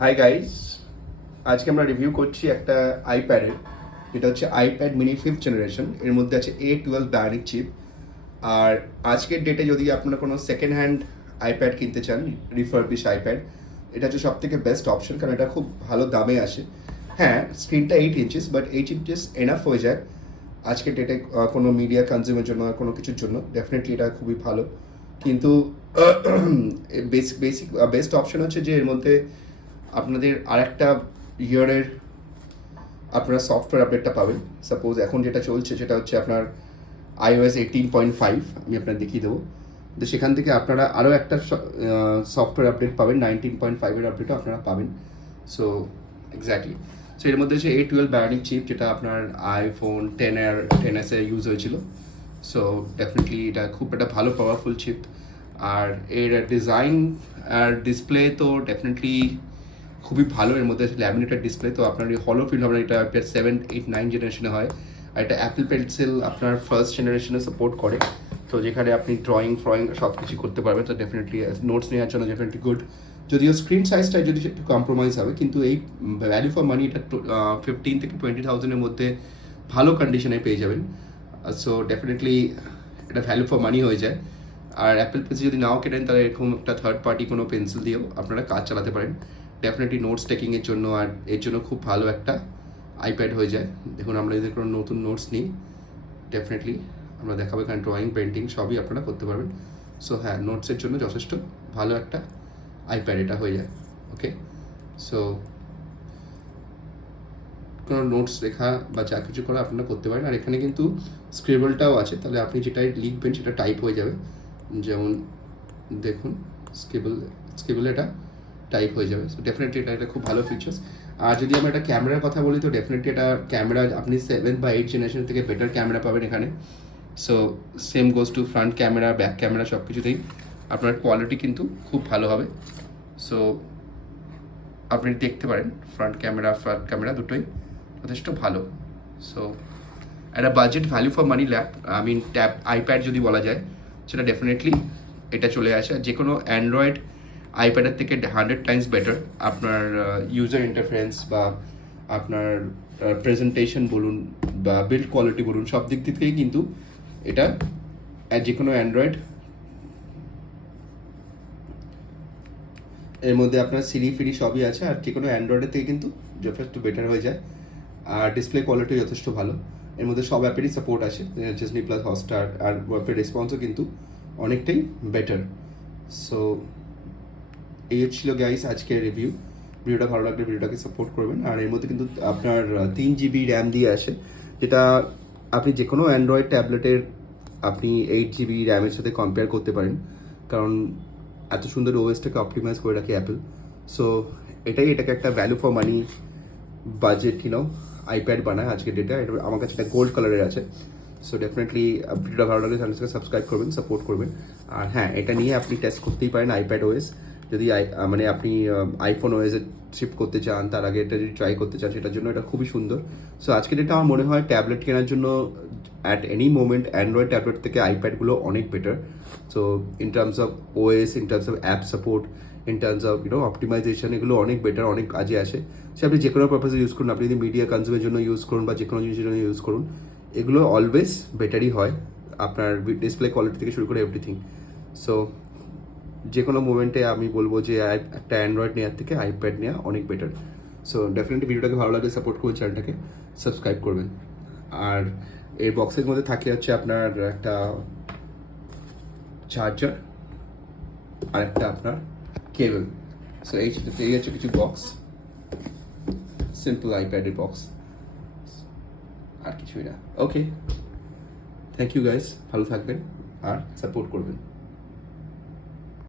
Hi guys, আজকে আমরা review করছি একটা আইপ্যাডের। এটা হচ্ছে আইপ্যাড মিনি 5th জেনারেশন। এর মধ্যে আছে A12 বায়োনিক চিপ। আর আজকের ডেটে যদি আপনারা কোনো সেকেন্ড হ্যান্ড আইপ্যাড কিনতে চান, রিফারবিশ আইপ্যাড, এটা হচ্ছে সব থেকে বেস্ট অপশন, কারণ এটা খুব ভালো দামে আসে। হ্যাঁ, স্ক্রিনটা 8 ইঞ্চিস, বাট 8 ইঞ্চিস এনাফ হয়ে যায় আজকের ডেটে কোনো মিডিয়া কনজিউমের জন্য আর কোনো কিছুর জন্য। ডেফিনেটলি এটা খুবই ভালো, কিন্তু বেস্ট অপশন হচ্ছে যে এর মধ্যে আপনাদের আরেকটা ইয়ারের আপনারা সফটওয়্যার আপডেটটা পাবেন। সাপোজ এখন যেটা চলছে সেটা হচ্ছে আপনার iOS 18.5, আমি আপনার দেখিয়ে দেবো। তো সেখান থেকে আপনারা আরও একটা সফটওয়্যার আপডেট পাবেন, 19.5-এর আপডেটও আপনারা পাবেন। সো এক্স্যাক্টলি, সো এর মধ্যে হচ্ছে A12 বায়োনিক চিপ, যেটা আপনার আইফোন 10s-এ ইউজ হয়েছিল। সো ডেফিনেটলি এটা খুব একটা ভালো পাওয়ারফুল চিপ। আর এর ডিজাইন আর ডিসপ্লে তো ডেফিনেটলি খুবই ভালো। এর মধ্যে ল্যামিনেটেড ডিসপ্লে, তো আপনার হলো ফিল হবে না। এটা 7, 8, 9 জেনারেশনে হয়। আর এটা অ্যাপেল পেন্সিল আপনার ফার্স্ট জেনারেশনে সাপোর্ট করে, তো যেখানে আপনি ড্রয়িং সব কিছু করতে পারবেন। তো ডেফিনেটলি নোটস নেওয়ার জন্য ডেফিনেটলি গুড। যদিও স্ক্রিন সাইজটা যদি একটু কম্প্রোমাইজ হবে, কিন্তু এই ভ্যালু ফর মানি এটা 15 থেকে 20,000-এর মধ্যে ভালো কন্ডিশনে পেয়ে যাবেন। সো ডেফিনেটলি এটা ভ্যালু ফর মানি হয়ে যায়। আর অ্যাপেল পেন্সিল যদি নাও কেনেন, তাহলে এরকম একটা থার্ড পার্টি কোনো পেন্সিল দিয়েও আপনারা কাজ চালাতে পারেন। ডেফিনেটলি নোটস টেকিংয়ের জন্য আর এর জন্য খুব ভালো একটা আইপ্যাড হয়ে যায়। দেখুন, আমরা যদি কোনো নতুন নোটস নিই, ডেফিনেটলি আমরা দেখাবো এখানে ড্রয়িং, পেন্টিং সবই আপনারা করতে পারবেন। সো হ্যাঁ, নোটসের জন্য যথেষ্ট ভালো একটা আইপ্যাড এটা হয়ে যায়। ওকে, সো কোনো নোটস লেখা বা যা কিছু করা আপনারা করতে পারেন। আর এখানে কিন্তু স্ক্রিবলটাও আছে, তাহলে আপনি যেটাই লিখবেন সেটা টাইপ হয়ে যাবে। যেমন দেখুন, স্ক্রিবল এটা টাইপ হয়ে যাবে। সো ডেফিনেটলি এটা খুব ভালো ফিচার্স। আর যদি আমরা এটা ক্যামেরার কথা বলি, তো ডেফিনেটলি এটা ক্যামেরা আপনি 7 বা 8 জেনারেশন থেকে বেটার ক্যামেরা পাবেন এখানে। So same goes to front camera, back camera, সব কিছুতেই আপনার কোয়ালিটি কিন্তু খুব ভালো হবে। সো আপনি দেখতে পারেন ফ্রন্ট ক্যামেরা দুটোই যথেষ্ট ভালো। সো একটা budget value for money tab iPad যদি বলা যায়, সেটা ডেফিনেটলি এটা চলে আসে। যে কোনো অ্যান্ড্রয়েড আইপ্যাডের থেকে 100 টাইমস বেটার। আপনার ইউজার ইন্টারফারেন্স বা আপনার প্রেজেন্টেশন বলুন বা বিল্ড কোয়ালিটি বলুন, সব দিক থেকেই কিন্তু এটা যে কোনো অ্যান্ড্রয়েড এর মধ্যে আপনার সিরি ফিরি সবই আছে। আর যে কোনো অ্যান্ড্রয়েডের থেকে কিন্তু যথেষ্ট বেটার হয়ে যায়। আর ডিসপ্লে কোয়ালিটি যথেষ্ট ভালো। এর মধ্যে সব অ্যাপেরই সাপোর্ট আছে, ডিজনি প্লাস, হটস্টার, আর ওয়েবের রেসপন্সও কিন্তু অনেকটাই বেটার। সো এই ছিল গাইস আজকের রিভিউ। ভিডিওটা ভালো লাগলে ভিডিওটাকে সাপোর্ট করবেন। আর এর মধ্যে কিন্তু আপনার 3 GB র্যাম দিয়ে আসে, যেটা আপনি যে কোনো অ্যান্ড্রয়েড ট্যাবলেটের আপনি 8 GB র্যামের সাথে কম্পেয়ার করতে পারেন, কারণ এত সুন্দর ওএসটাকে অপটিমাইজ করে রাখে অ্যাপেল। সো এটাকে একটা value for money budget iPad বানায় আজকের ডেটা। এটা আমার কাছে এটা গোল্ড কালারের আছে। সো ডেফিনেটলি ভিডিওটা ভালো লাগলে চ্যানেলটাকে সাবস্ক্রাইব করবেন, সাপোর্ট করবেন। আর হ্যাঁ, এটা নিয়ে আপনি টেস্ট করতেই পারেন আইপ্যাড ওএস। যদি মানে আপনি আইফোন ওএসে শিফট করতে চান, তার আগে এটা যদি ট্রাই করতে চান, সেটার জন্য এটা খুবই সুন্দর। সো আজকের ডেটা আমার মনে হয় ট্যাবলেট কেনার জন্য at any moment Android tablet থেকে আইপ্যাডগুলো অনেক better. So in terms of OS, in terms of app support, in terms of optimization, এগুলো অনেক বেটার, অনেক কাজে আসে। সে আপনি যে কোনো পারপাসে ইউজ করুন, আপনি যদি মিডিয়া কনজিউমের জন্য ইউজ করুন বা যে কোনো জিনিসের জন্য ইউজ করুন, এগুলো অলওয়েজ বেটারই হয়, আপনার ডিসপ্লে কোয়ালিটি থেকে শুরু করে এভরিথিং। সো যে কোনো মোমেন্টে আমি বলবো যে একটা অ্যান্ড্রয়েড নেওয়ার থেকে আইপ্যাড নেওয়া অনেক বেটার। সো ডেফিনেটলি ভিডিওটাকে ভালো লাগলে সাপোর্ট করবেন, চ্যানেলটাকে সাবস্ক্রাইব করবেন। আর এর বক্সের মধ্যে থাকে হচ্ছে আপনার একটা চার্জার আর একটা আপনার কেবল। সো এই হচ্ছে কিছু বক্স, সিম্পল আইপ্যাডের বক্স, আর কিছুই না। ওকে, থ্যাংক ইউ গাইস, ভালো থাকবেন আর সাপোর্ট করবেন।